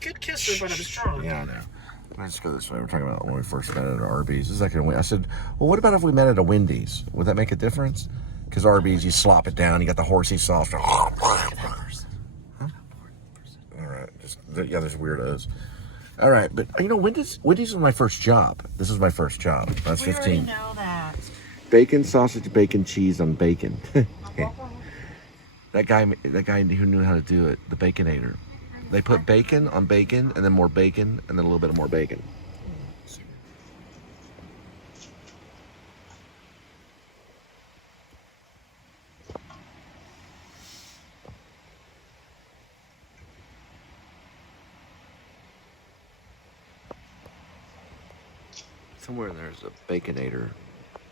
good kisser, but I'm strong. Yeah, I know. Let's go this way. We're talking about when we first met at Arby's. This is like I said, well, what about if we met at a Wendy's? Would that make a difference? Because Arby's, you slop it down, you got the horsey sauce. Huh? All right, yeah, there's weirdos. All right, but you know, Wendy's was my first job. This was my first job. That's 15. We already know that. Bacon, sausage, bacon, cheese on bacon. That guy who knew how to do it, the Baconator. They put bacon on bacon, and then more bacon, and then a little bit of more bacon. Somewhere there's a Baconator.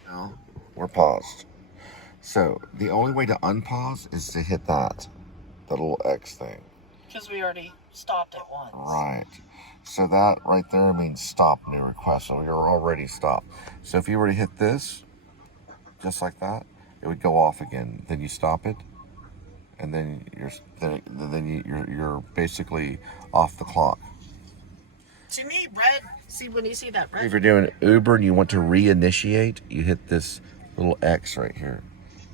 No, we're paused. So the only way to unpause is to hit that little X thing. Because we already stopped it once. Right. So that right there means stop new request. So you're already stopped. So if you were to hit this, just like that, it would go off again. Then you stop it, and then you're basically off the clock. To me, red. See, when you see that red. If you're doing Uber and you want to reinitiate, you hit this little X right here.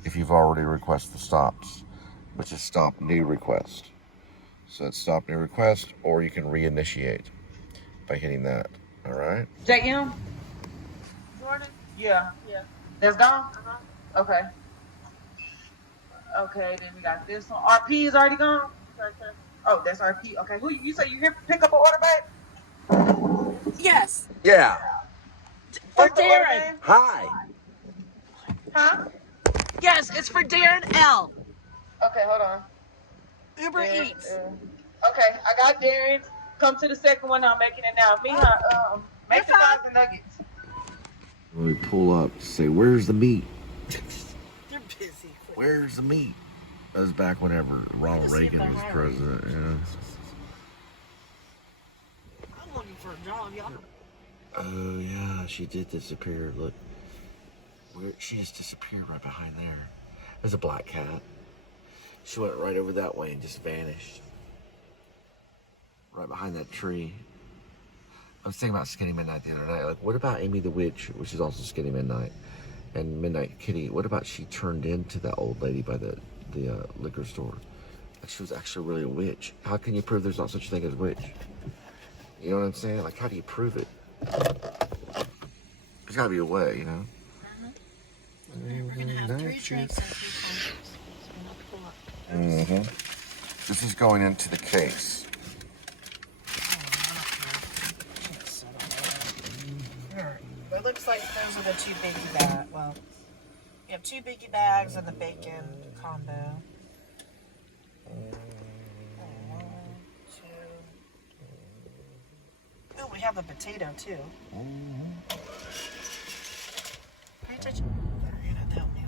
If you've already requested the stops, which is stop new request. So it's stop new request, or you can reinitiate by hitting that. All right. JM? Jordan? Yeah. That's gone? Okay. Okay, then we got this one. RP is already gone? Oh, that's RP. Okay. Who you say you here pick up an order back? Yes. Yeah. For Darren. Hi. Huh? Yes, it's for Darren L. Okay, hold on. Uber Eats. Okay, I got Darren. Come to the second one. I'm making it now. Make the fries and nuggets. When we pull up, say, "Where's the meat?" They're busy. Where's the meat? That was back whenever Ronald Reagan was president. Yeah. I'm looking for a job, y'all. Oh yeah, she did disappear. Look, she just disappeared right behind there. There's a black cat. She went right over that way and just vanished. Right behind that tree. I was thinking about Skinny Midnight the other night. Like, what about Amy the Witch, which is also Skinny Midnight, and Midnight Kitty? What about she turned into that old lady by the liquor store? Like, she was actually really a witch. How can you prove there's not such a thing as witch? You know what I'm saying? Like, how do you prove it? There's got to be a way, you know? We're going to have 3 drinks and 3 condoms. This is going into the case. It looks like those are the 2 biggie bags. Well, you have 2 biggie bags and the bacon combo. 1, 2. Oh, we have the potato too. Pay attention. You're gonna help me.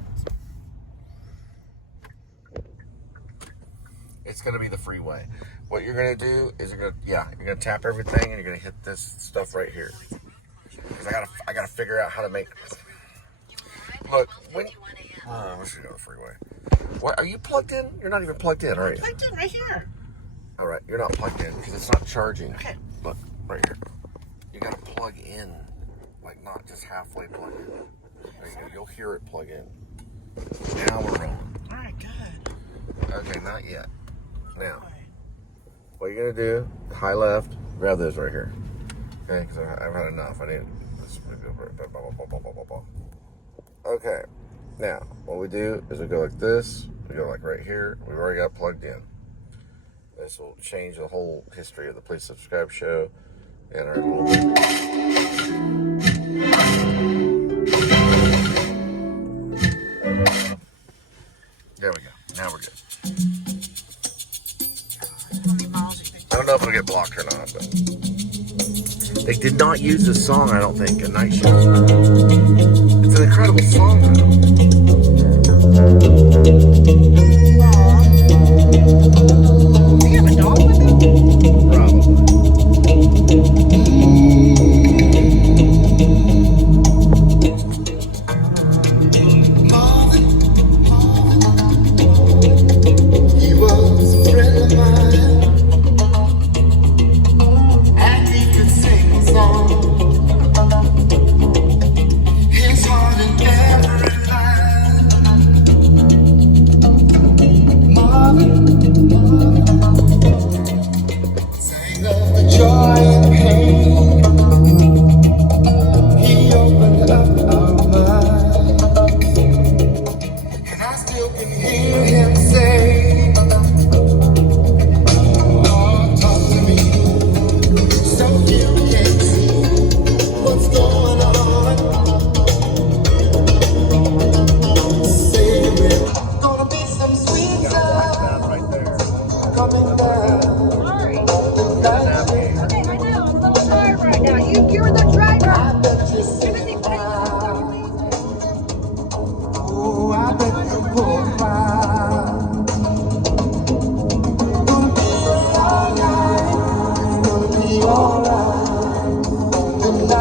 It's gonna be the freeway. What you're gonna do is you're gonna tap everything and you're gonna hit this stuff right here. Because I gotta figure out how to make. Look, when we should go to the freeway. What, are you plugged in? You're not even plugged in, are you? Plugged in right here. All right, you're not plugged in because it's not charging. Okay. Look, right here. You gotta plug in, like not just halfway plug in. There you go. You'll hear it plug in. Now we're rolling. All right, good. Okay, not yet. Now, what you're gonna do? High left. Grab those right here. Okay, because I've had enough. I need. Okay. Now, what we do is we go like this. We go like right here. We've already got plugged in. This will change the whole history of the Please Subscribe show and our little. There we go. Now we're good. I don't know if it'll get blocked or not, but they did not use this song, I don't think, in Nightshift. It's an incredible song, though. Do you have a dog with you? Probably. He was a friend of mine.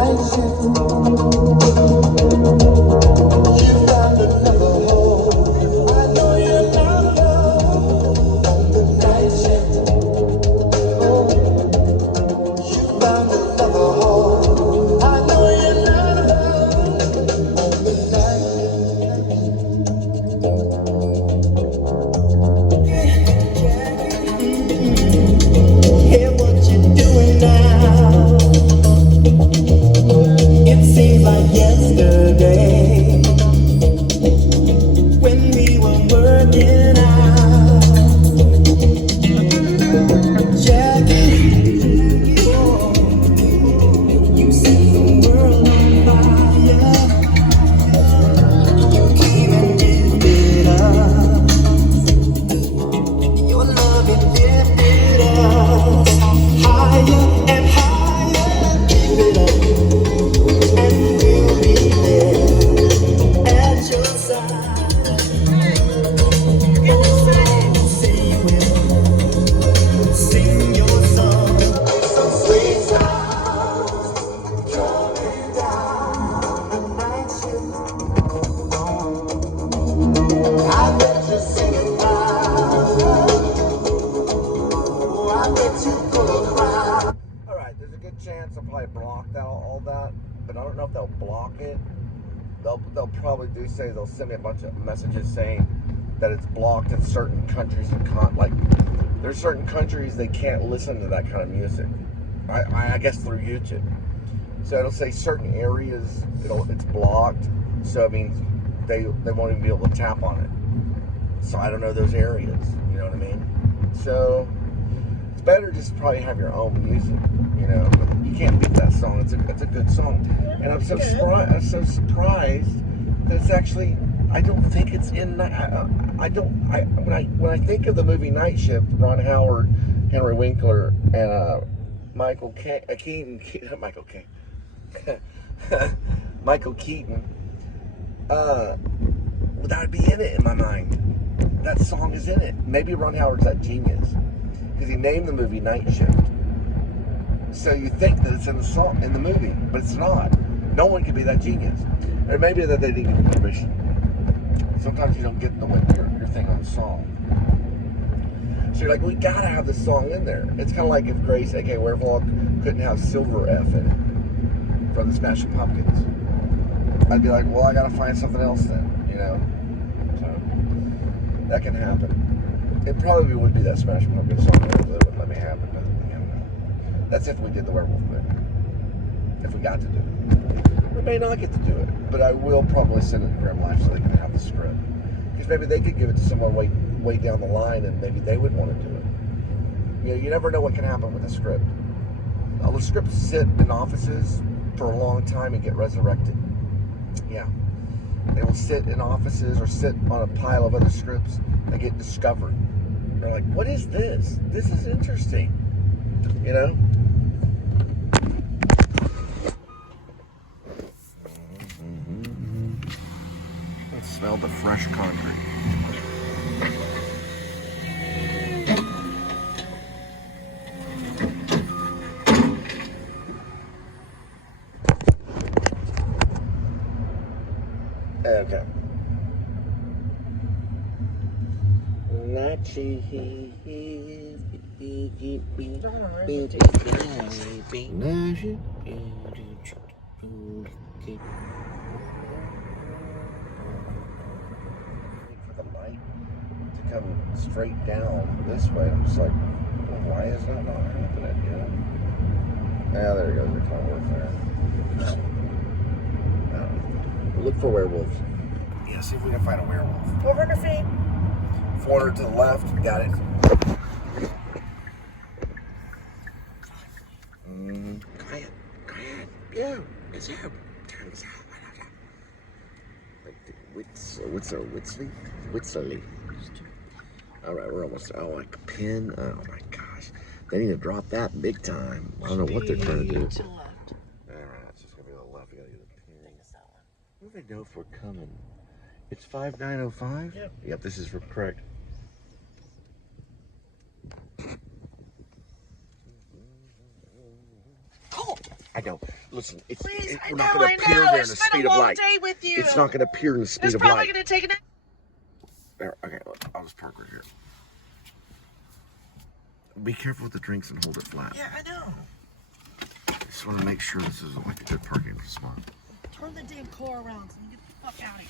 night shift. You found another home. I know you're not alone on the night shift. Oh, you found another home. I know you're not alone on the night shift. Hear what you're doing now. It seems like yesterday when we were working out. Jackie, oh, you set the world on fire. You came and lifted up. Your love it lifted us higher and higher. Give it up. And we'll be there at your side. Oh, say you will sing your song. Some sweet sounds coming down the night shift. I bet you're singing loud. Oh, I bet you pull a crowd. All right, there's a good chance I'll probably block that, all that, but I don't know if they'll block it. They'll probably do say they'll send me a bunch of messages saying that it's blocked in certain countries and like there's certain countries they can't listen to that kind of music. I guess through YouTube. So it'll say certain areas it's blocked. So it means they won't even be able to tap on it. So I don't know those areas. You know what I mean? So it's better just probably have your own music. You know, but you can't beat that song. It's a good song, and I'm so surprised that it's actually. I don't think it's in. When I think of the movie Night Shift, Ron Howard, Henry Winkler, and Michael Keaton, Michael Keaton. That would be in it in my mind. That song is in it. Maybe Ron Howard's that genius because he named the movie Night Shift. So you think that it's in the song, in the movie, but it's not. No one can be that genius. Or maybe that they didn't give permission. Sometimes you don't get your thing on the song. So you're like, we gotta have this song in there. It's kind of like if Grace, aka Werevlog, couldn't have Silver F in it from the Smashing Pumpkins. I'd be like, well, I gotta find something else then, you know? So that can happen. It probably would be that Smashing Pumpkins song that would let me have it, but you know. That's if we did the werewolf movie. If we got to do it. We may not get to do it, but I will probably send it to Grim Life so they can have the script. Because maybe they could give it to someone way down the line and maybe they would want to do it. You know, you never know what can happen with a script. The scripts sit in offices for a long time and get resurrected. Yeah. They will sit in offices or sit on a pile of other scripts and get discovered. They're like, what is this? This is interesting. You know? Let's smell the fresh concrete. Okay. For the light to come straight down this way, I'm just like, well, why is that not happening? You know? Yeah, there it goes. It can't work there. Look for werewolves. Yeah, see if we can find a werewolf. Photography. 400 to the left. Got it. Quiet. You. It's you. Turn this out. Whitsley. All right, we're almost. Oh, like a pin. Oh my gosh. They need to drop that big time. I don't know what they're trying to do. To the left. All right, it's just gonna be the left. You gotta get a pin. I think it's that one. How do they know if we're coming? It's 5905? Yep, this is correct. Oh, I know. Listen, Please, we're not going to appear there in the speed of light. Day with you. It's not going to appear in the speed It's of probably light. going to take an. There, okay, look, I'll just park right here. Be careful with the drinks and hold it flat. Yeah, I know. I just want to make sure this is like a good parking spot. Turn the damn car around so you get the fuck out of here.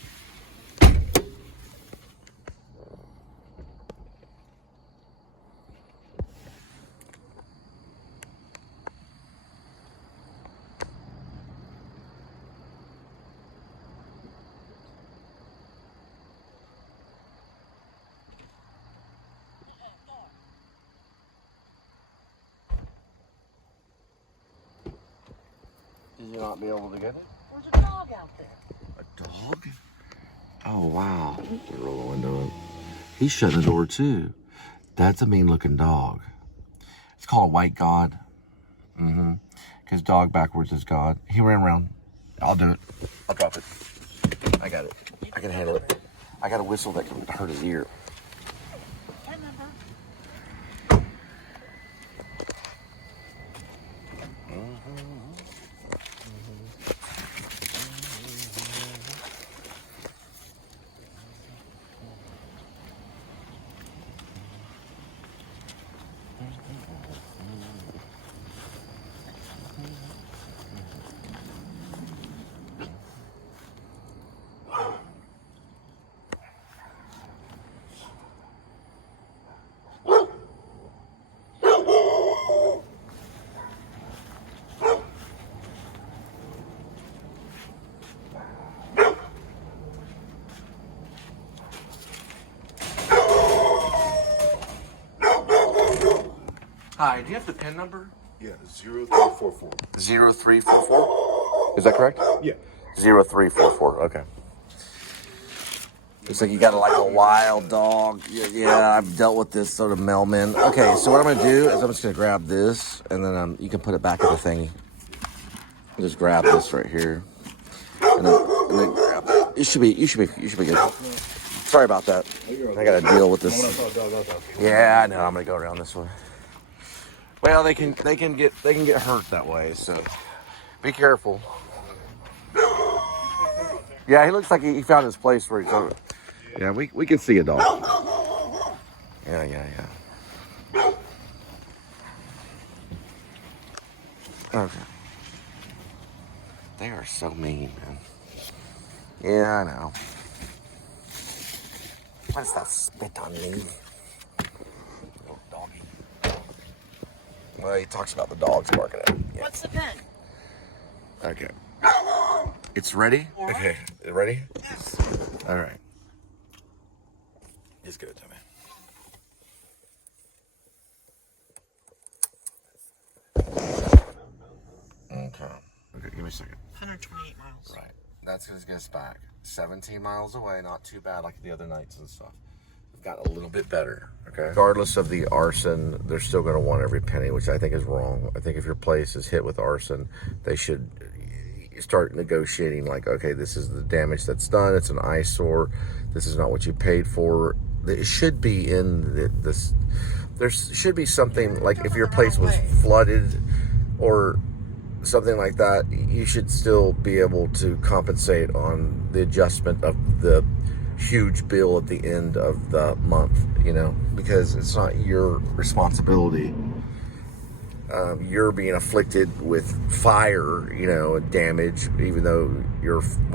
Did you not be able to get it? There's a dog out there. A dog? Oh, wow. Roll the window up. He's shutting the door, too. That's a mean-looking dog. It's called a white god. Mm-hmm. Because dog backwards is God. He ran around. I'll do it. I'll drop it. I got it. I can handle it. I got a whistle that can hurt his ear. I remember. Hi, do you have the PIN number? Yeah, 0344. 0344? Is that correct? Yeah. 0344, okay. Looks like you got like a wild dog. Yeah, I've dealt with this sort of mailman. Okay, so what I'm gonna do is I'm just gonna grab this and then you can put it back in the thingy. Just grab this right here. And then grab that. You should be good. Sorry about that. I gotta deal with this. Yeah, I know, I'm gonna go around this way. Well, they can get hurt that way, so be careful. Yeah, he looks like he found his place where he's over. Yeah, we can see a dog. Yeah. Okay. They are so mean, man. Yeah, I know. What is that spit on me? Little doggy. Well, he talks about the dogs barking at him. Yeah. What's the pen? Okay. It's ready? Okay. Ready? Yes. All right. Just give it to me. Okay, give me a second. 128 miles. Right. That's going to get us back. 17 miles away, not too bad like the other nights and stuff. We've got a little bit better, okay? Regardless of the arson, they're still going to want every penny, which I think is wrong. I think if your place is hit with arson, they should start negotiating like, okay, this is the damage that's done. It's an eyesore. This is not what you paid for. It should be in this. There should be something like if your place was flooded or something like that, you should still be able to compensate on the adjustment of the huge bill at the end of the month, you know, because it's not your responsibility. You're being afflicted with fire, you know, and damage, even though we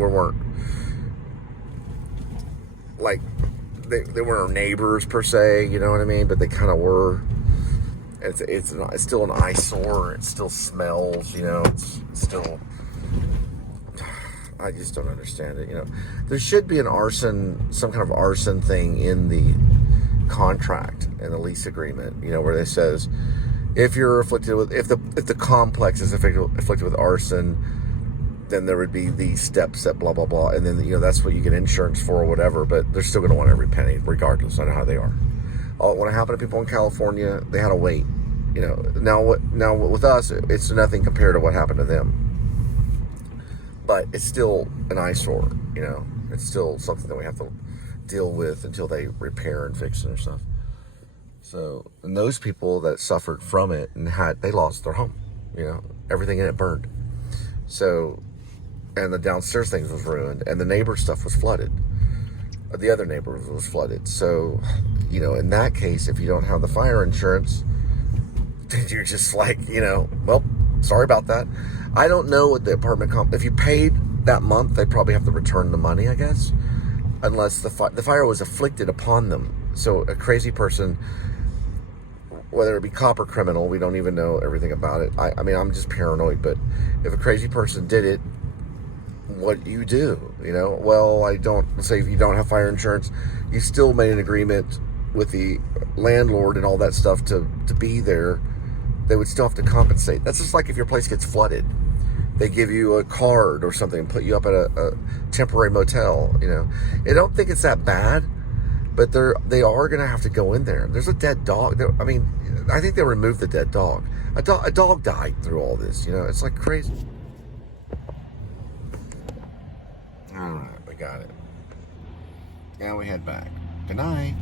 weren't like they weren't our neighbors per se, you know what I mean? But they kind of were. It's still an eyesore. It still smells, you know. It's still. I just don't understand it, you know. There should be some kind of arson thing in the contract and the lease agreement, you know, where it says if you're afflicted with if the complex is afflicted with arson, then there would be these steps that blah blah blah, and then, you know, that's what you get insurance for or whatever. But they're still going to want every penny, regardless. I know how they are. When it happened to people in California, they had to wait. You know, now with us, it's nothing compared to what happened to them. But it's still an eyesore. You know, it's still something that we have to deal with until they repair and fix it and stuff. So, and those people that suffered from it and they lost their home. You know, everything in it burned. So, and the downstairs things was ruined, and the neighbor stuff was flooded. The other neighbor was flooded. So, you know, in that case, if you don't have the fire insurance, then you're just like, you know, well, sorry about that. I don't know what the apartment if you paid that month, they probably have to return the money, I guess, unless the fire was afflicted upon them. So a crazy person, whether it be cop or criminal, we don't even know everything about it. I mean, I'm just paranoid, but if a crazy person did it, what you do, you know? Well, say if you don't have fire insurance, you still made an agreement with the landlord and all that stuff to be there. They would still have to compensate. That's just like if your place gets flooded. They give you a card or something and put you up at a temporary motel, you know. I don't think it's that bad, but they are going to have to go in there. There's a dead dog. I mean, I think they removed the dead dog. A dog died through all this, you know. It's like crazy. All right, we got it. Now we head back. Good night.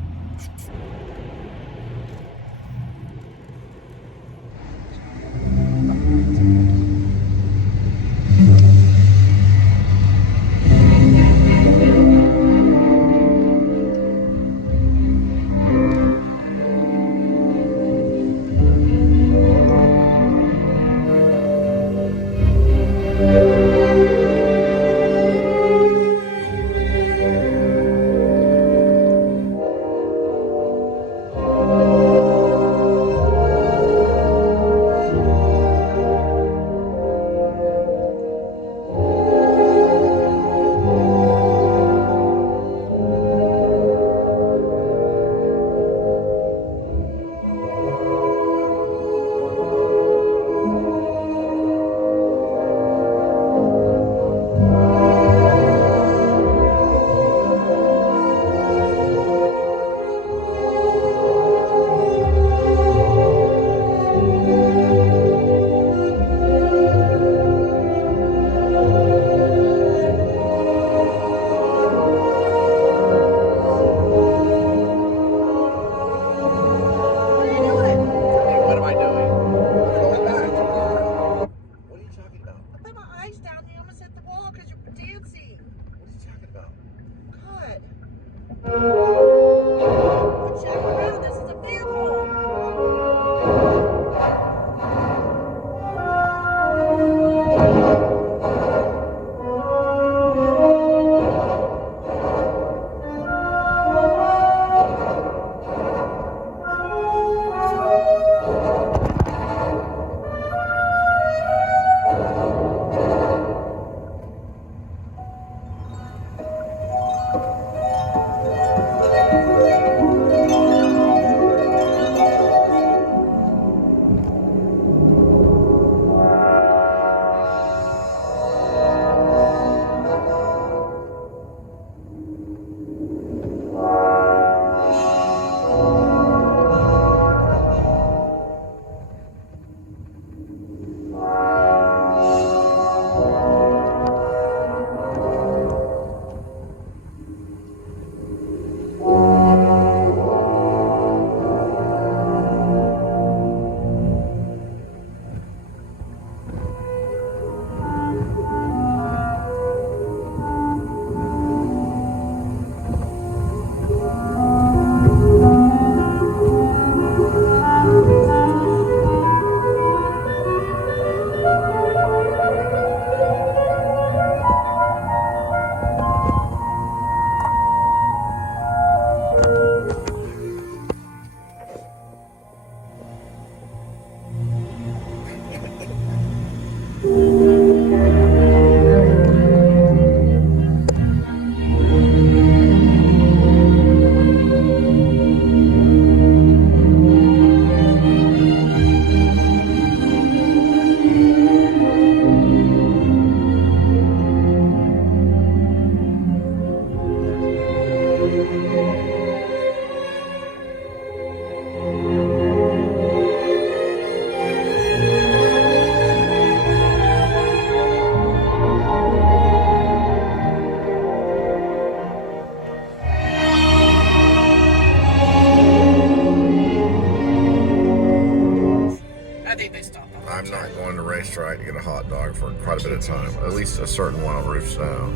time. At least a certain one on Roof Snow.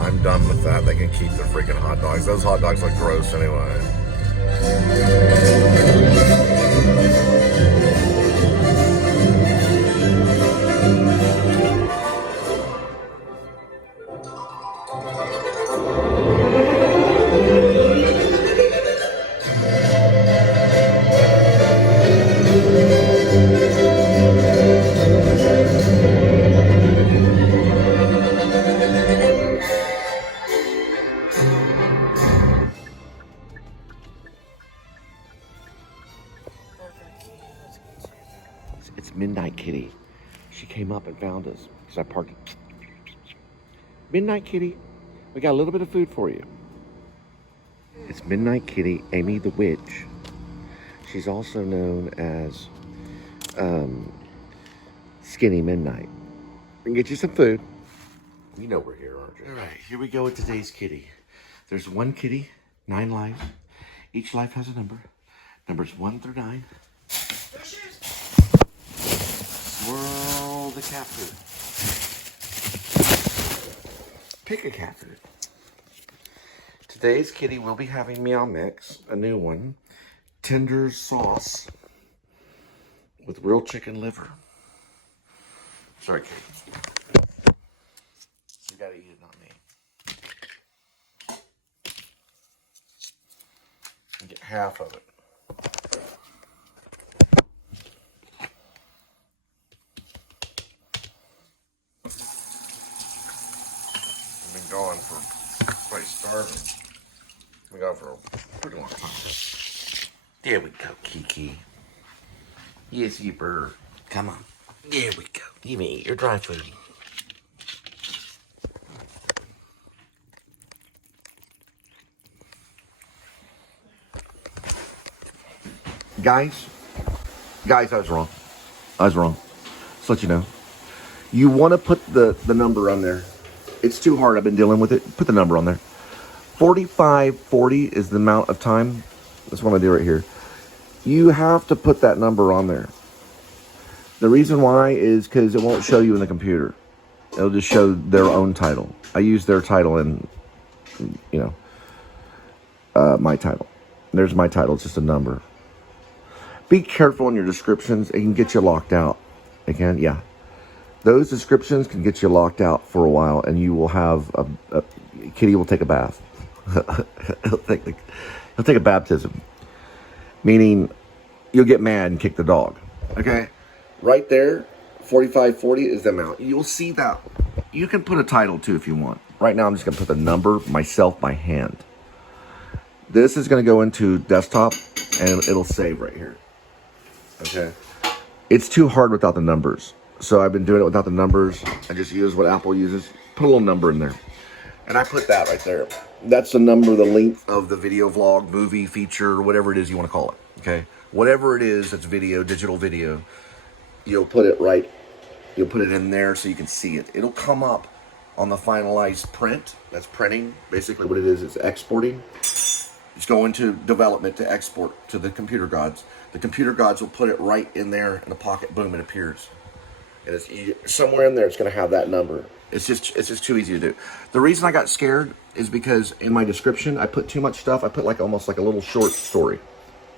I'm done with that. They can keep their freaking hot dogs. Those hot dogs look gross anyway. It's Midnight Kitty. She came up and found us because I parked. Midnight Kitty, we got a little bit of food for you. It's Midnight Kitty, Amy the Witch. She's also known as Skinny Midnight. We can get you some food. You know we're here, aren't you? All right, here we go with today's kitty. There's one kitty, 9 lives. Each life has a number. Numbers 1 through 9. Swirl the cat food. Pick a cat food. Today's kitty will be having Meow Mix, a new one. Tender sauce with real chicken liver. Sorry, kitty. You gotta eat it, not me. And get half of it. Gone for quite starving. We got for a pretty long time. There we go, Kiki. Yes, you bird. Come on. There we go. You may eat your dry food. Guys, I was wrong. Just let you know. You want to put the number on there. It's too hard. I've been dealing with it. Put the number on there. 4540 is the amount of time. That's what I do right here. You have to put that number on there. The reason why is because it won't show you in the computer. It'll just show their own title. I use their title in, my title. There's my title. It's just a number. Be careful in your descriptions. It can get you locked out. It can, yeah. Those descriptions can get you locked out for a while, and you will have a kitty will take a bath. he'll take a baptism, meaning you'll get mad and kick the dog. Okay, right there, 4540 is the amount. You'll see that. You can put a title too if you want. Right now, I'm just gonna put the number myself by hand. This is gonna go into desktop, and it'll save right here. Okay, it's too hard without the numbers. So I've been doing it without the numbers. I just use what Apple uses. Put a little number in there. And I put that right there. That's the number, the length of the video vlog, movie, feature, whatever it is you want to call it. Okay? Whatever it is that's video, digital video, you'll put it right. You'll put it in there so you can see it. It'll come up on the finalized print. That's printing. Basically what it is exporting. It's going to development to export to the computer gods. The computer gods will put it right in there in the pocket. Boom, it appears. And it's somewhere in there, it's going to have that number. It's just too easy to do. The reason I got scared is because in my description, I put too much stuff. I put almost like a little short story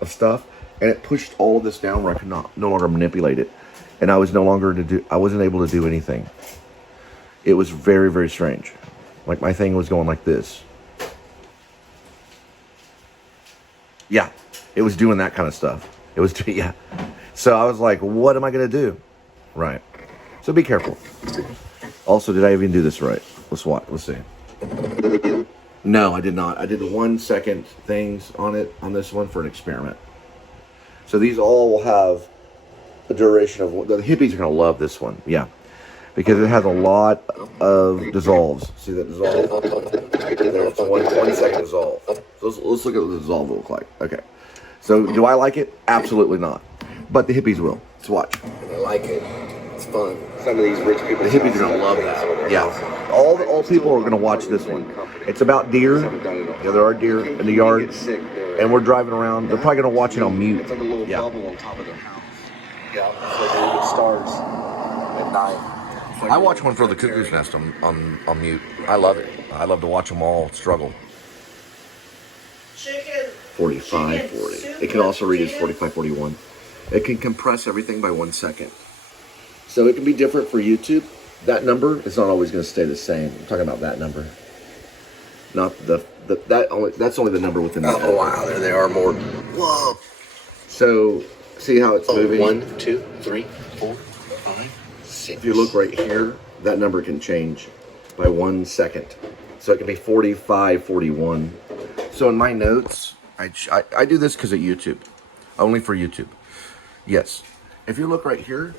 of stuff, and it pushed all of this down where I could no longer manipulate it, and I wasn't able to do anything. It was very, very strange. Like my thing was going like this. Yeah, it was doing that kind of stuff. It was, yeah. So I was like, what am I going to do? Right. So be careful. Also, did I even do this right? Let's watch. Let's see. No, I did not. I did 1 second things on it, on this one for an experiment. So these all will have a duration of, the hippies are going to love this one. Yeah. Because it has a lot of dissolves. See that dissolve? There's 1 second dissolve. So let's look at what the dissolve will look like. Okay. So do I like it? Absolutely not. But the hippies will. Let's watch. And they like it. It's fun. Some of these rich people. The hippies are gonna love that. Yeah. All people are gonna watch this one. It's about deer. Yeah, there are deer in the yard, and we're driving around. They're probably gonna watch it on mute. It's like a little Yeah. bubble on top of their house. Yeah, so they look at stars at night. I watch One Flew Over the Cuckoo's Nest on mute. I love it. I love to watch them all struggle. Chicken. 45, 40. It can also read as 45, 41. It can compress everything by 1 second. So it can be different for YouTube. That number is not always going to stay the same. I'm talking about that number. Not that's only the number within the Oh, wow. There they are more. Whoa. So, see how it's moving? 1, 2, 3, 4, 5, 6. If you look right here, that number can change by 1 second. So it can be 45, 41. So in my notes, I do this because of YouTube. Only for YouTube. Yes. If you look right here,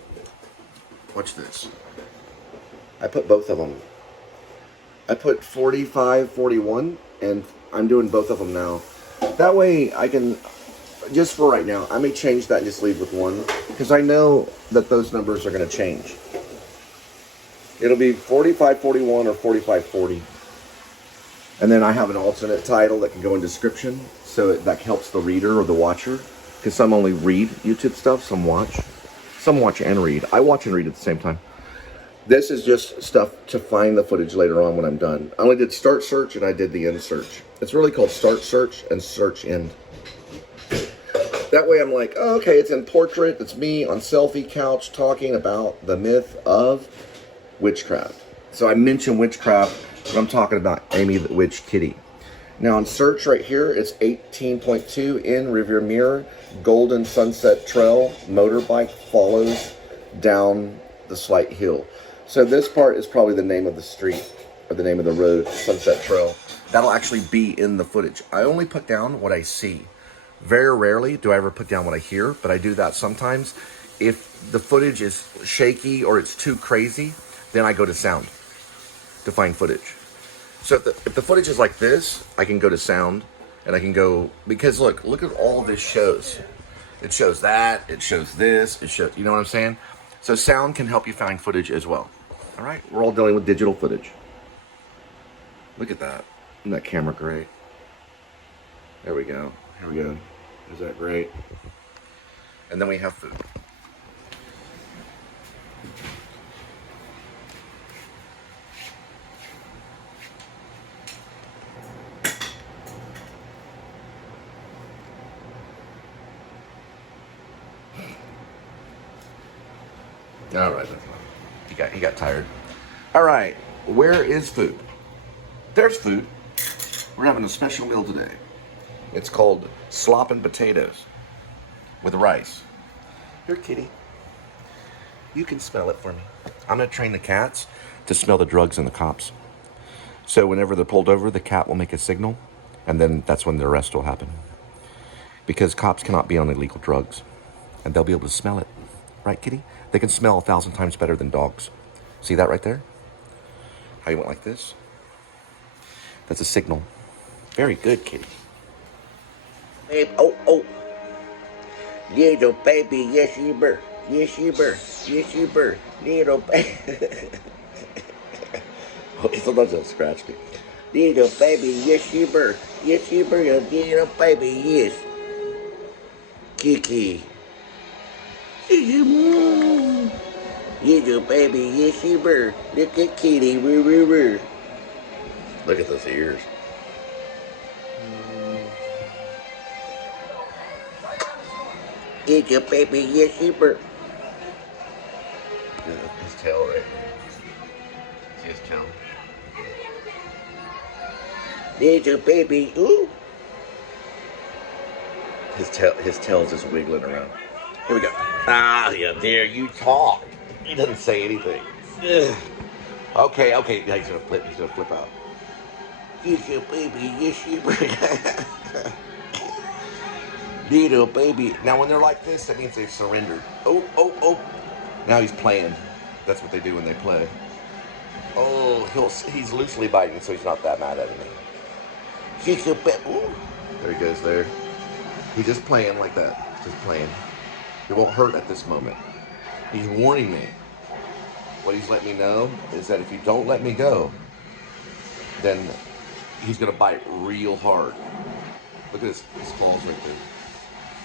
watch this. I put both of them. I put 45, 41, and I'm doing both of them now. That way I can, just for right now, I may change that and just leave with one, because I know that those numbers are going to change. It'll be 45, 41 or 45, 40. And then I have an alternate title that can go in description, so that helps the reader or the watcher, because some only read YouTube stuff, some watch. Some watch and read. I watch and read at the same time. This is just stuff to find the footage later on when I'm done. I only did start search and I did the end search. It's really called start search and search end. That way I'm like, oh, okay, it's in portrait. It's me on selfie couch talking about the myth of witchcraft. So I mention witchcraft, but I'm talking about Amy the Witch Kitty. Now on search right here, it's 18.2 in rearview mirror, golden sunset trail, motorbike follows down the slight hill. So this part is probably the name of the street or the name of the road, Sunset Trail. That'll actually be in the footage. I only put down what I see. Very rarely do I ever put down what I hear, but I do that sometimes. If the footage is shaky or it's too crazy, then I go to sound to find footage. So if the footage is like this, I can go to sound and I can go, because look at all this shows. It shows that, it shows this, it shows, you know what I'm saying? So sound can help you find footage as well. All right, we're all dealing with digital footage. Look at that. Isn't that camera great? There we go. Here we go. Is that great? And then we have food. All right, he got tired. All right, where is food? There's food. We're having a special meal today. It's called slop and potatoes with rice. Here, kitty. You can smell it for me. I'm gonna train the cats to smell the drugs and the cops. So whenever they're pulled over, the cat will make a signal, and then that's when the arrest will happen. Because cops cannot be on illegal drugs, and they'll be able to smell it. Right, kitty? They can smell 1,000 times better than dogs. See that right there? How you went like this? That's a signal. Very good, kitty. Babe, oh. Little baby, yes you were. Yes you were. Yes you were. Little baby. Sometimes they'll scratch me. Little baby, yes you were. Yes you were. Little baby, yes. Kiki. Little baby, yes you were. Look at kitty, woo. Look at those ears. Little baby, yes you were. His tail right there. See his tail? Little baby, ooh. His tail's just wiggling around. Here we go. Ah, yeah, there you talk. He doesn't say anything. Ugh. Okay. Yeah, he's gonna flip out. Little baby, yes you were. Little baby. Now when they're like this, that means they've surrendered. Oh. Now he's playing. That's what they do when they play. Oh, he's loosely biting, so he's not that mad at me. Little baby, ooh. There he goes there. He's just playing like that. Just playing. It won't hurt at this moment. He's warning me. What he's letting me know is that if you don't let me go, then he's gonna bite real hard. Look at his claws right there.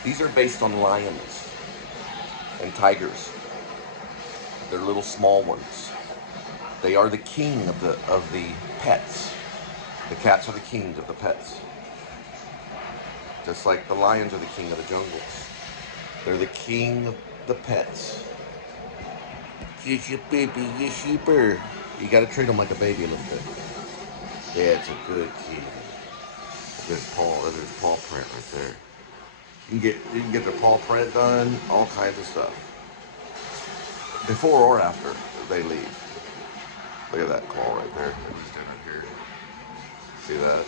These are based on lions. and tigers. They're little small ones. They are the king of the pets. The cats are the kings of the pets. Just like the lions are the king of the jungles. They're the king of the pets. Yes, you baby, yes, you bird. You gotta treat them like a baby a little bit. That's a good kid. There's paw print right there. You can get their paw print done, all kinds of stuff. Before or after they leave. Look at that claw right there. He's down right here. See that?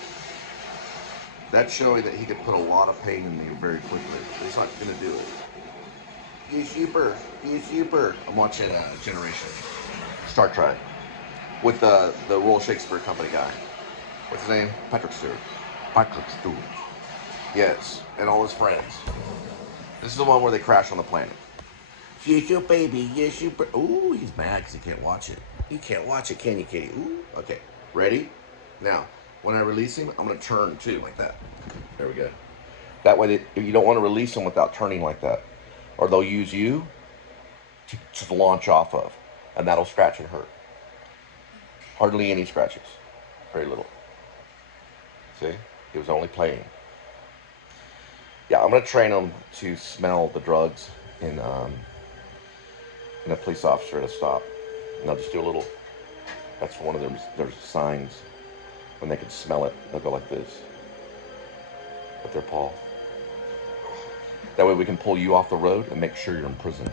That's showing that he could put a lot of pain in me very quickly. He's not gonna do it. You super. I'm watching Generation Star Trek with the Royal Shakespeare Company guy. What's his name? Patrick Stewart. Patrick Stewart. Yes, and all his friends. This is the one where they crash on the planet. Yes, your baby. Yes, you. Ooh, he's mad because he can't watch it. You can't watch it, can you, kitty? Ooh. Okay, ready? Now, when I release him, I'm gonna turn too, like that. There we go. That way, you don't want to release them without turning like that, or they'll use you to launch off of, and that'll scratch and hurt. Hardly any scratches, very little. See, he was only playing. Yeah, I'm gonna train them to smell the drugs in a police officer at a stop. And they'll just do a little. That's one of their signs. When they can smell it, they'll go like this with their paw. That way we can pull you off the road and make sure you're in prison.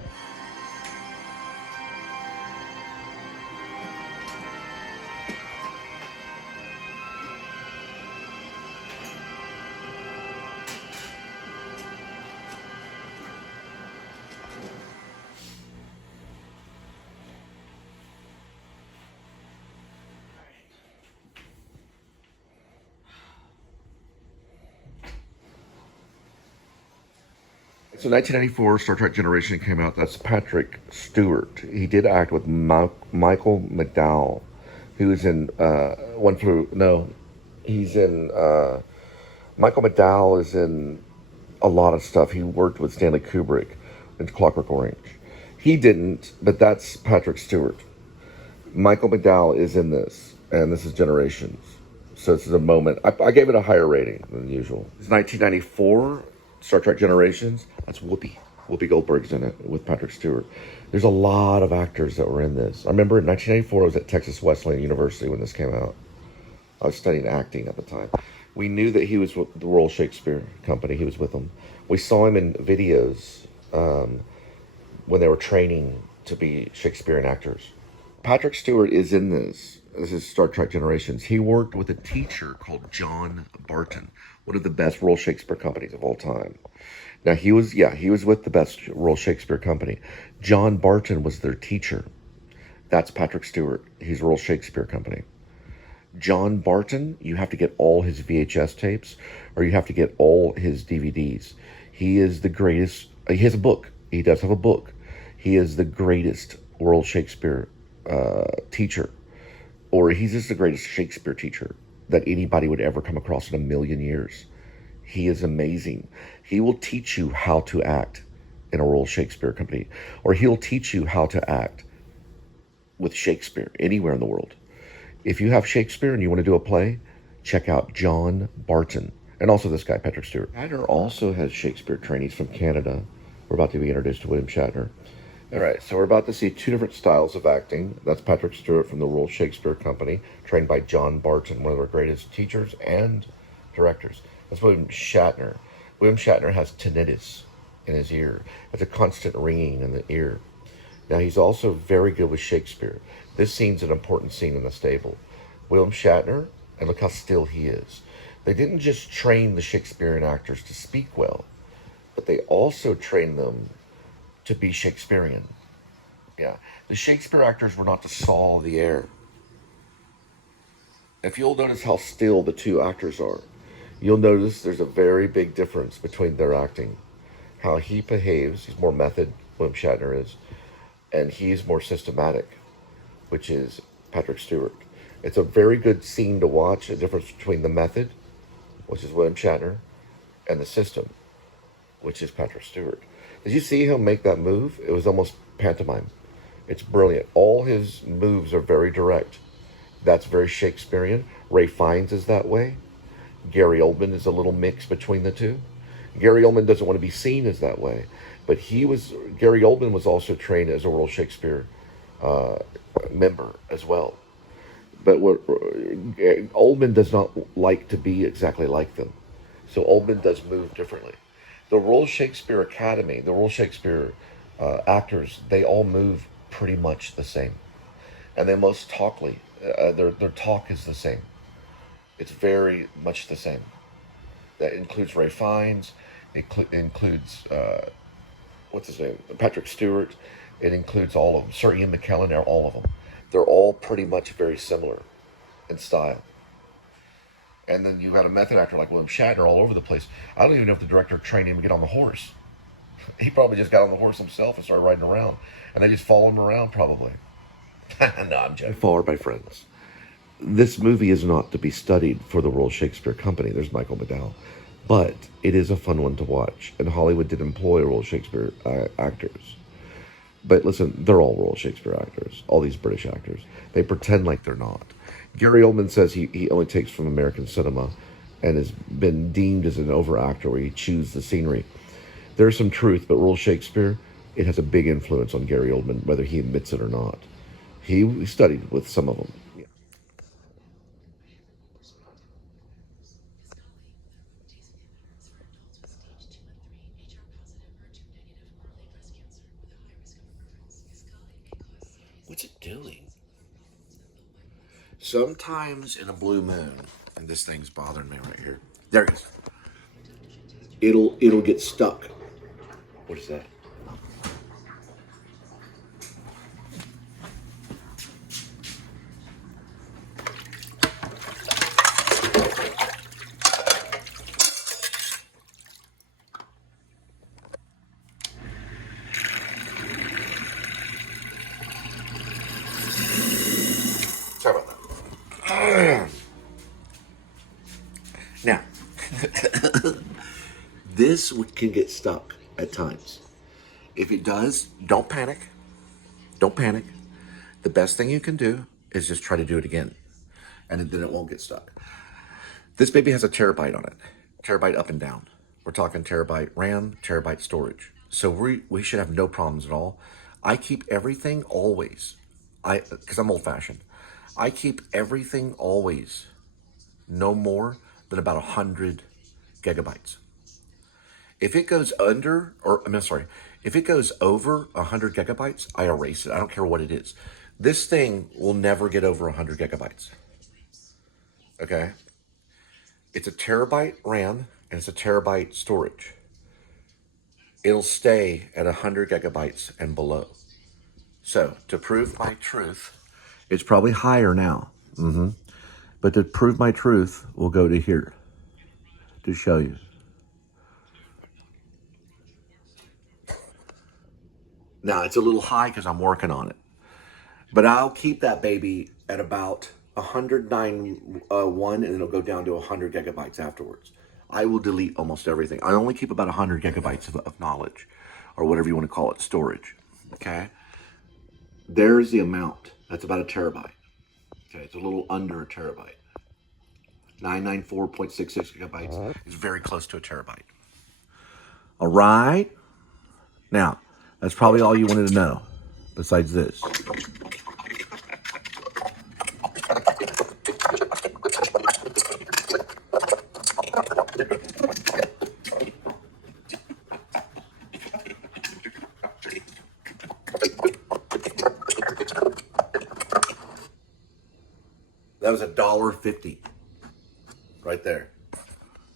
So 1994, Star Trek Generation came out. That's Patrick Stewart. He did act with Michael McDowell, who's in Michael McDowell is in a lot of stuff. He worked with Stanley Kubrick in Clockwork Orange. He didn't, but that's Patrick Stewart. Michael McDowell is in this, and this is Generations. So this is a moment. I gave it a higher rating than usual. It's 1994. Star Trek Generations, that's Whoopi Goldberg's in it with Patrick Stewart. There's a lot of actors that were in this. I remember in 1984, I was at Texas Wesleyan University when this came out. I was studying acting at the time. We knew that he was with the Royal Shakespeare Company. He was with them. We saw him in videos when they were training to be Shakespearean actors. Patrick Stewart is in this. This is Star Trek Generations. He worked with a teacher called John Barton, one of the best Royal Shakespeare companies of all time. Now, he was with the best Royal Shakespeare Company. John Barton was their teacher. That's Patrick Stewart. He's Royal Shakespeare Company. John Barton, you have to get all his VHS tapes, or you have to get all his DVDs. He is the greatest. He has a book. He does have a book. He is the greatest Royal Shakespeare teacher, or he's just the greatest Shakespeare teacher that anybody would ever come across in a million years. He is amazing. He will teach you how to act in a Royal Shakespeare Company, or he'll teach you how to act with Shakespeare anywhere in the world. If you have Shakespeare and you want to do a play, check out John Barton, and also this guy, Patrick Stewart. Shatner also has Shakespeare trainees from Canada. We're about to be introduced to William Shatner. All right, so we're about to see two different styles of acting. That's Patrick Stewart from the Royal Shakespeare Company, trained by John Barton, one of their greatest teachers and directors. That's William Shatner. William Shatner has tinnitus in his ear. It's a constant ringing in the ear. Now, he's also very good with Shakespeare. This scene's an important scene in the stable. William Shatner, and look how still he is. They didn't just train the Shakespearean actors to speak well, but they also trained them to be Shakespearean. Yeah, the Shakespeare actors were not to saw the air. If you'll notice how still the two actors are, you'll notice there's a very big difference between their acting. How he behaves, he's more method, William Shatner is, and he's more systematic, which is Patrick Stewart. It's a very good scene to watch, a difference between the method, which is William Shatner, and the system, which is Patrick Stewart. Did you see him make that move? It was almost pantomime. It's brilliant. All his moves are very direct. That's very Shakespearean. Ray Fiennes is that way. Gary Oldman is a little mix between the two. Gary Oldman doesn't want to be seen as that way, but Gary Oldman was also trained as a Royal Shakespeare member as well. But Oldman does not like to be exactly like them. So Oldman does move differently. The Royal Shakespeare Academy, the Royal Shakespeare actors, they all move pretty much the same. And they most talkly, their talk is the same. It's very much the same. That includes Ray Fiennes, it includes, what's his name, Patrick Stewart, it includes all of them. Sir Ian McKellen, all of them. They're all pretty much very similar in style. And then you've got a method actor like William Shatner all over the place. I don't even know if the director trained him to get on the horse. He probably just got on the horse himself and started riding around. And they just follow him around probably. No, I'm joking. Forward, my friends. This movie is not to be studied for the Royal Shakespeare Company. There's Michael McDowell. But it is a fun one to watch. And Hollywood did employ Royal Shakespeare actors. But listen, they're all Royal Shakespeare actors. All these British actors. They pretend like they're not. Gary Oldman says he only takes from American cinema and has been deemed as an overactor where he chews the scenery. There's some truth, but Royal Shakespeare, it has a big influence on Gary Oldman, whether he admits it or not. He studied with some of them. What's it doing? Sometimes in a blue moon, and this thing's bothering me right here. There it is. It'll get stuck. What is that? Sorry about that. Now, this can get stuck at times. If it does, don't panic. Don't panic. The best thing you can do is just try to do it again, and then it won't get stuck. This baby has a terabyte on it. Terabyte up and down. We're talking terabyte RAM, terabyte storage. So we should have no problems at all. I keep everything always. Because I'm old-fashioned. I keep everything always no more than about 100 gigabytes. If it goes if it goes over 100 gigabytes, I erase it. I don't care what it is. This thing will never get over 100 gigabytes. Okay? It's a terabyte RAM and it's a terabyte storage. It'll stay at 100 gigabytes and below. So, to prove my truth, it's probably higher now. But to prove my truth, we'll go to here to show you. Now, it's a little high because I'm working on it. But I'll keep that baby at about 109.1 and it'll go down to 100 gigabytes afterwards. I will delete almost everything. I only keep about 100 gigabytes of knowledge, or whatever you want to call it, storage. Okay? There's the amount. That's about a terabyte. Okay, it's a little under a terabyte. 994.66 gigabytes is very close to a terabyte. All right? Now, that's probably all you wanted to know, besides this. That was $1.50 right there.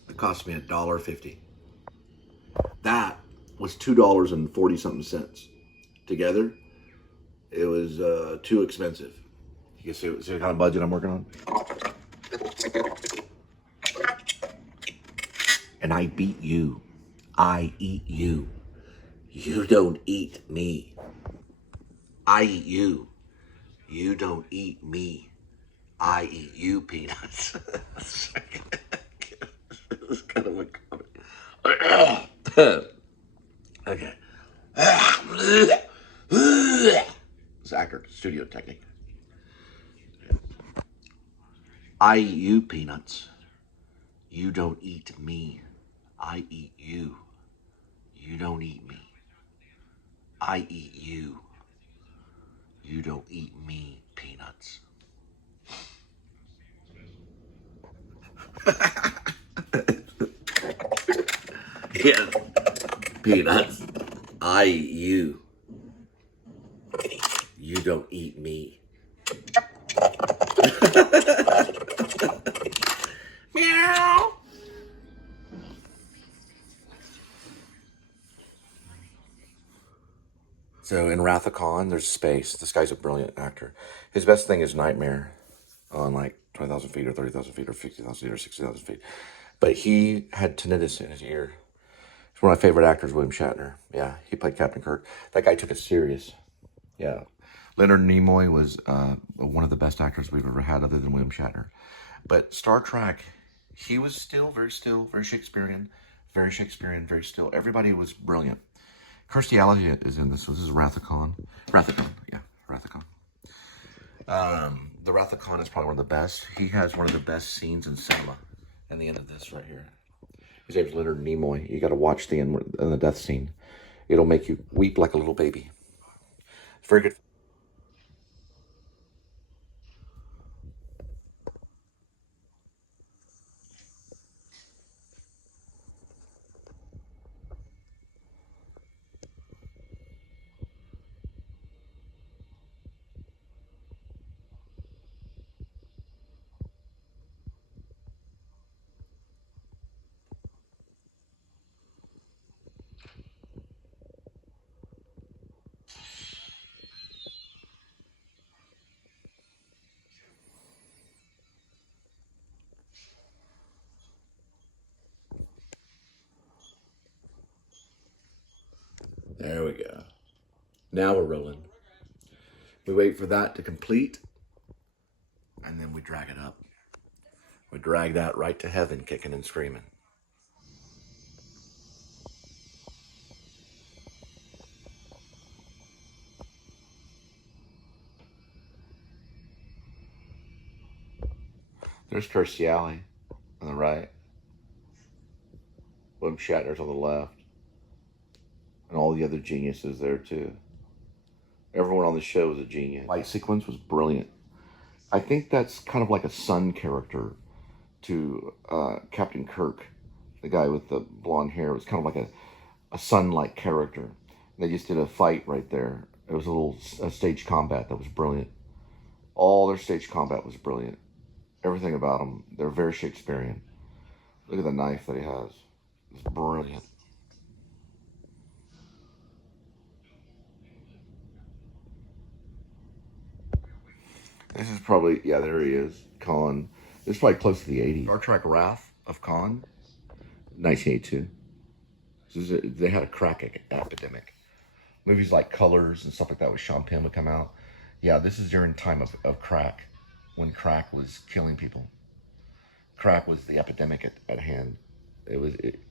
It cost me $1.50. That was $2.40 something cents. Together, it was too expensive. You can see what kind of budget I'm working on. And I beat you. I eat you. You don't eat me. I eat you. You don't eat me. I eat you, peanuts. It's kind of a comment. Okay, It's actor studio technique. I eat you, Peanuts. You don't eat me. I eat you. You don't eat me. I eat you. You don't eat me, Peanuts. Yes, Peanuts. I eat you. You don't eat me. Meow. So in Wrath of Khan, there's space. This guy's a brilliant actor. His best thing is Nightmare on like 20,000 feet or 30,000 feet or 50,000 feet or 60,000 feet. But he had tinnitus in his ear. He's one of my favorite actors, William Shatner. Yeah, he played Captain Kirk. That guy took it serious. Yeah. Leonard Nimoy was one of the best actors we've ever had other than William Shatner. But Star Trek, he was still, very Shakespearean, very still. Everybody was brilliant. Kirstie Alley is in this. So this is Wrath of Khan. Wrath of Khan, yeah, Wrath of Khan. The Wrath of Khan is probably one of the best. He has one of the best scenes in cinema. And the end of this right here. His name's Leonard Nimoy. You got to watch the end and the death scene. It'll make you weep like a little baby. It's very good. There we go. Now we're rolling. We wait for that to complete, and then we drag it up. We drag that right to heaven, kicking and screaming. There's Kirstie Alley on the right. William Shatner's on the left. And all the other geniuses there too. Everyone on the show was a genius. Light sequence was brilliant. I think that's kind of like a son character to Captain Kirk. The guy with the blonde hair was kind of like a son-like character. And they just did a fight right there. It was a stage combat that was brilliant. All their stage combat was brilliant. Everything about them, they're very Shakespearean. Look at the knife that he has. It's brilliant. This is probably, yeah, there he is, Kahn. This is probably close to the 80s. Star Trek Wrath of Khan, 1982. They had a crack epidemic. Movies like Colors and stuff like that with Sean Penn would come out. Yeah, this is during time of crack, when crack was killing people. Crack was the epidemic at hand.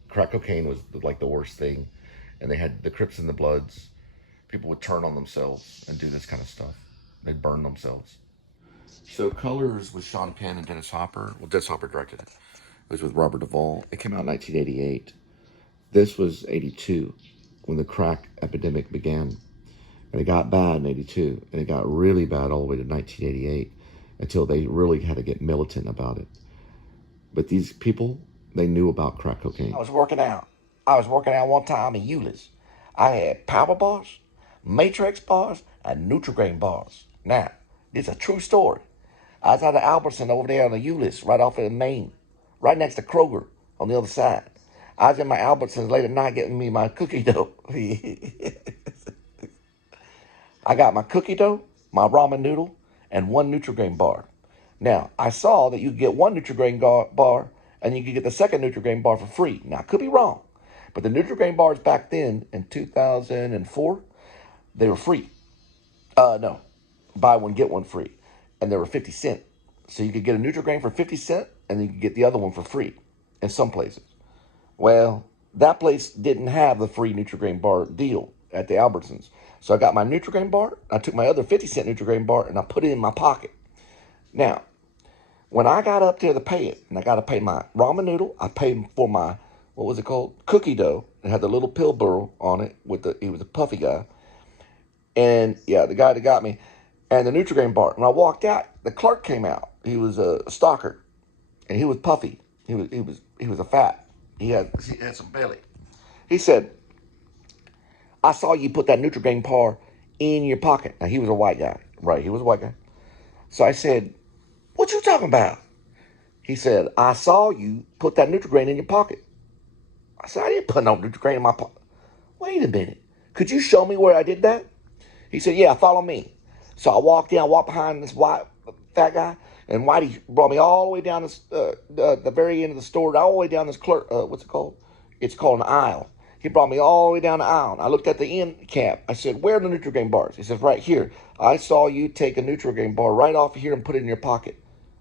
Crack cocaine was like the worst thing. And they had the Crips and the Bloods. People would turn on themselves and do this kind of stuff. They'd burn themselves. So Colors with Sean Penn and Dennis Hopper. Well, Dennis Hopper directed it. It was with Robert Duvall. It came out in 1988. This was 82 when the crack epidemic began. And it got bad in 82. And it got really bad all the way to 1988 until they really had to get militant about it. But these people, they knew about crack cocaine. I was working out one time in Euless. I had power bars, matrix bars, and Nutrigrain bars. Now, this is a true story. I was at the Albertson over there on the Euless, right off of Maine, right next to Kroger on the other side. I was in my Albertsons late at night getting me my cookie dough. I got my cookie dough, my ramen noodle, and one Nutrigrain bar. Now, I saw that you could get one Nutrigrain bar and you could get the second Nutrigrain bar for free. Now, I could be wrong, but the Nutrigrain bars back then in 2004, they were free. No, buy one, get one free. And they were 50 cents. So you could get a Nutrigrain for 50 cents and you could get the other one for free in some places. Well, that place didn't have the free Nutrigrain bar deal. at the Albertsons. So I got my Nutrigrain bar. I took my other 50-cent Nutrigrain bar and I put it in my pocket. Now, when I got up there to pay it, and I got to pay my ramen noodle, I paid for my, what was it called? Cookie dough. It had the little pill burl on it he was a puffy guy. And yeah, the guy that got me, and the Nutrigrain bar. When I walked out, the clerk came out. He was a stalker, and he was puffy. He was a fat. He had some belly. He said, I saw you put that Nutrigrain bar in your pocket. Now, he was a white guy. Right, he was a white guy. So I said, what you talking about? He said, I saw you put that Nutrigrain in your pocket. I said, I didn't put no Nutrigrain in my pocket. Wait a minute. Could you show me where I did that? He said, yeah, follow me. So I walked behind this white fat guy, and Whitey brought me all the way down this, the very end of the store, all the way down this what's it called? It's called an aisle. He brought me all the way down the aisle. And I looked at the end cap. I said, where are the Nutrigrain bars? He says, right here. I saw you take a Nutrigrain bar right off of here and put it in your pocket.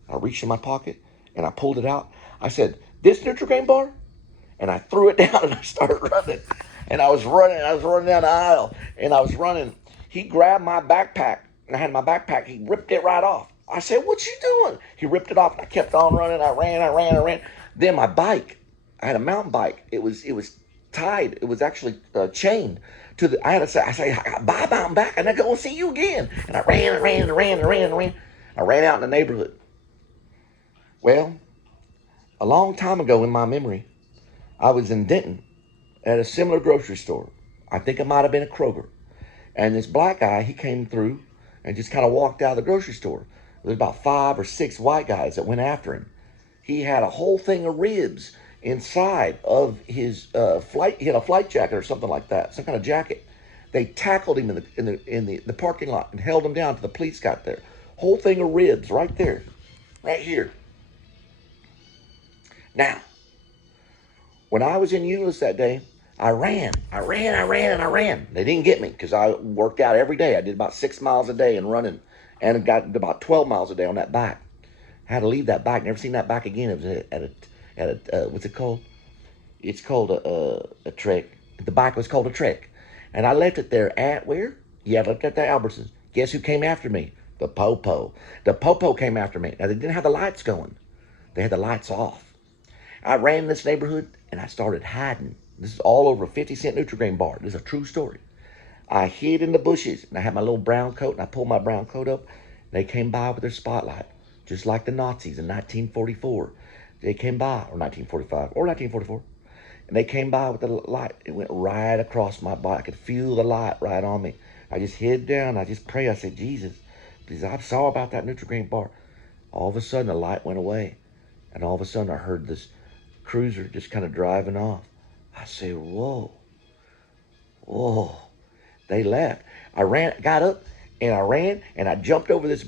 I reached in my pocket, and I pulled it out. I said, this Nutrigrain bar? And I threw it down, and I started running. And I was running down the aisle, and I was running. He grabbed my backpack, and I had my backpack. He ripped it right off. I said, what you doing? He ripped it off, and I kept on running. I ran. Then my bike, I had a mountain bike. It was tied. It was actually chained to the. I say, bye, mountain bike, and I go and see you again. And I ran. I ran out in the neighborhood. Well, a long time ago in my memory, I was in Denton at a similar grocery store. I think it might have been a Kroger. And this black guy, he came through and just kind of walked out of the grocery store. There was about 5 or 6 white guys that went after him. He had a whole thing of ribs inside of his flight. He had a flight jacket or something like that, some kind of jacket. They tackled him in the parking lot and held him down till the police got there. Whole thing of ribs right there, right here. Now, when I was in Euless that day, I ran. They didn't get me because I worked out every day. I did about 6 miles a day and running, and got about 12 miles a day on that bike. I had to leave that bike. Never seen that bike again. It was at a what's it called? It's called a Trek. The bike was called a Trek, and I left it there at where? Yeah, I left it at the Albertsons. Guess who came after me? The Popo. The Popo came after me. Now they didn't have the lights going. They had the lights off. I ran in this neighborhood and I started hiding. This is all over a 50-cent Nutrigrain bar. This is a true story. I hid in the bushes and I had my little brown coat and I pulled my brown coat up. They came by with their spotlight, just like the Nazis in 1944. They came by, or 1945, or 1944. And they came by with the light. It went right across my body. I could feel the light right on me. I just hid down. I just prayed. I said, Jesus, because I saw about that Nutrigrain bar. All of a sudden, the light went away. And all of a sudden, I heard this cruiser just kind of driving off. I said, whoa. They left. I got up, and I ran, and I jumped over this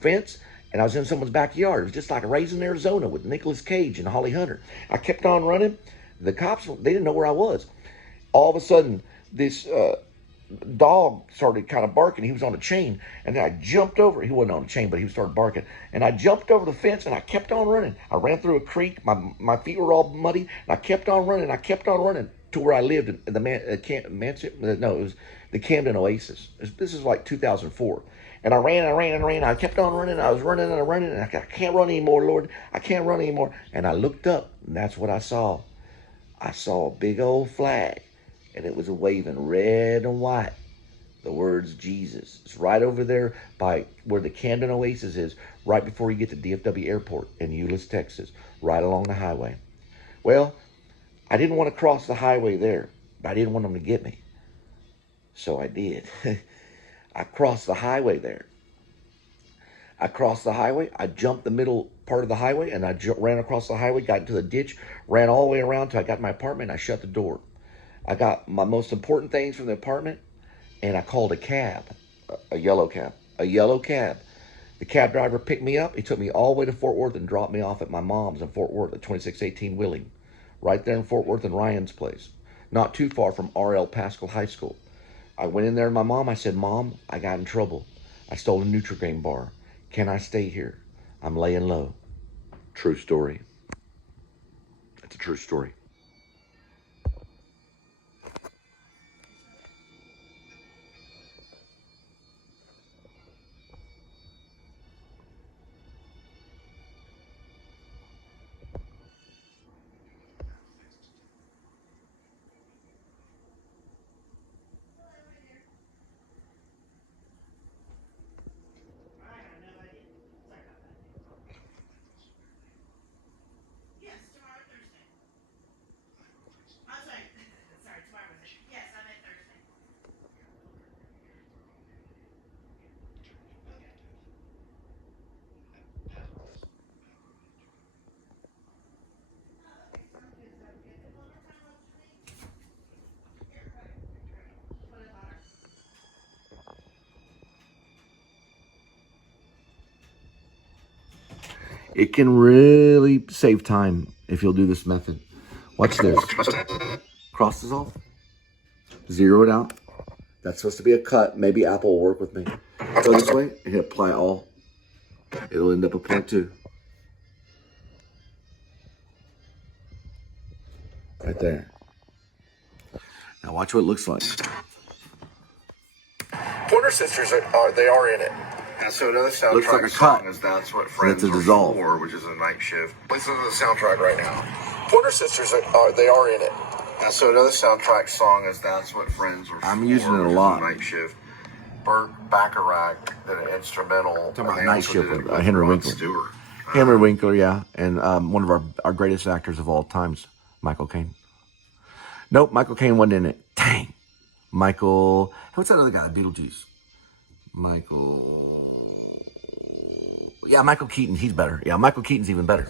fence, and I was in someone's backyard. It was just like Raising Arizona with Nicolas Cage and Holly Hunter. I kept on running. The cops, they didn't know where I was. All of a sudden, this dog started kind of barking. He was on a chain, and then I jumped over. He wasn't on a chain, but he started barking. And I jumped over the fence, and I kept on running. I ran through a creek. My feet were all muddy, and I kept on running. I kept on running to where I lived in it was the Camden Oasis. This is like 2004. And I ran. I kept on running. I was running, and I can't run anymore, Lord. I can't run anymore. And I looked up, and that's what I saw. I saw a big old flag, and it was waving red and white. The words Jesus. It's right over there by where the Camden Oasis is, right before you get to DFW Airport in Euless, Texas, right along the highway. Well, I didn't want to cross the highway there, but I didn't want them to get me. So I did. I crossed the highway there. I crossed the highway. I jumped the middle part of the highway, and I ran across the highway, got into the ditch, ran all the way around till I got to my apartment, and I shut the door. I got my most important things from the apartment, and I called a cab, a yellow cab. The cab driver picked me up. He took me all the way to Fort Worth and dropped me off at my mom's in Fort Worth at 2618 Willing, right there in Fort Worth in Ryan's place, not too far from R.L. Pascal High School. I went in there to my mom. I said, Mom, I got in trouble. I stole a Nutrigrain bar. Can I stay here? I'm laying low. True story. That's a true story. It can really save time if you'll do this method. Watch this. Cross this off. Zero it out. That's supposed to be a cut. Maybe Apple will work with me. Go this way and hit apply all. It'll end up a point 2. Right there. Now watch what it looks like. Pointer Sisters they are in it. And so another soundtrack Looks like a song cut. is That's What Friends That's a Are dissolve. For, which is a night shift. Listen to the soundtrack right now. Pointer Sisters they are in it. And so another soundtrack song is That's What Friends Are For. I'm using it a which is lot. Night shift. Burt Bacharach did an instrumental. Talking about and they Night also Shift did it with Henry Rod Winkler. Stewart. Henry Winkler, yeah. And one of our greatest actors of all times, Michael Caine. Nope, Michael Caine wasn't in it. Dang. Michael, what's that other guy? Beetlejuice. Michael Keaton. He's better. Yeah, Michael Keaton's even better.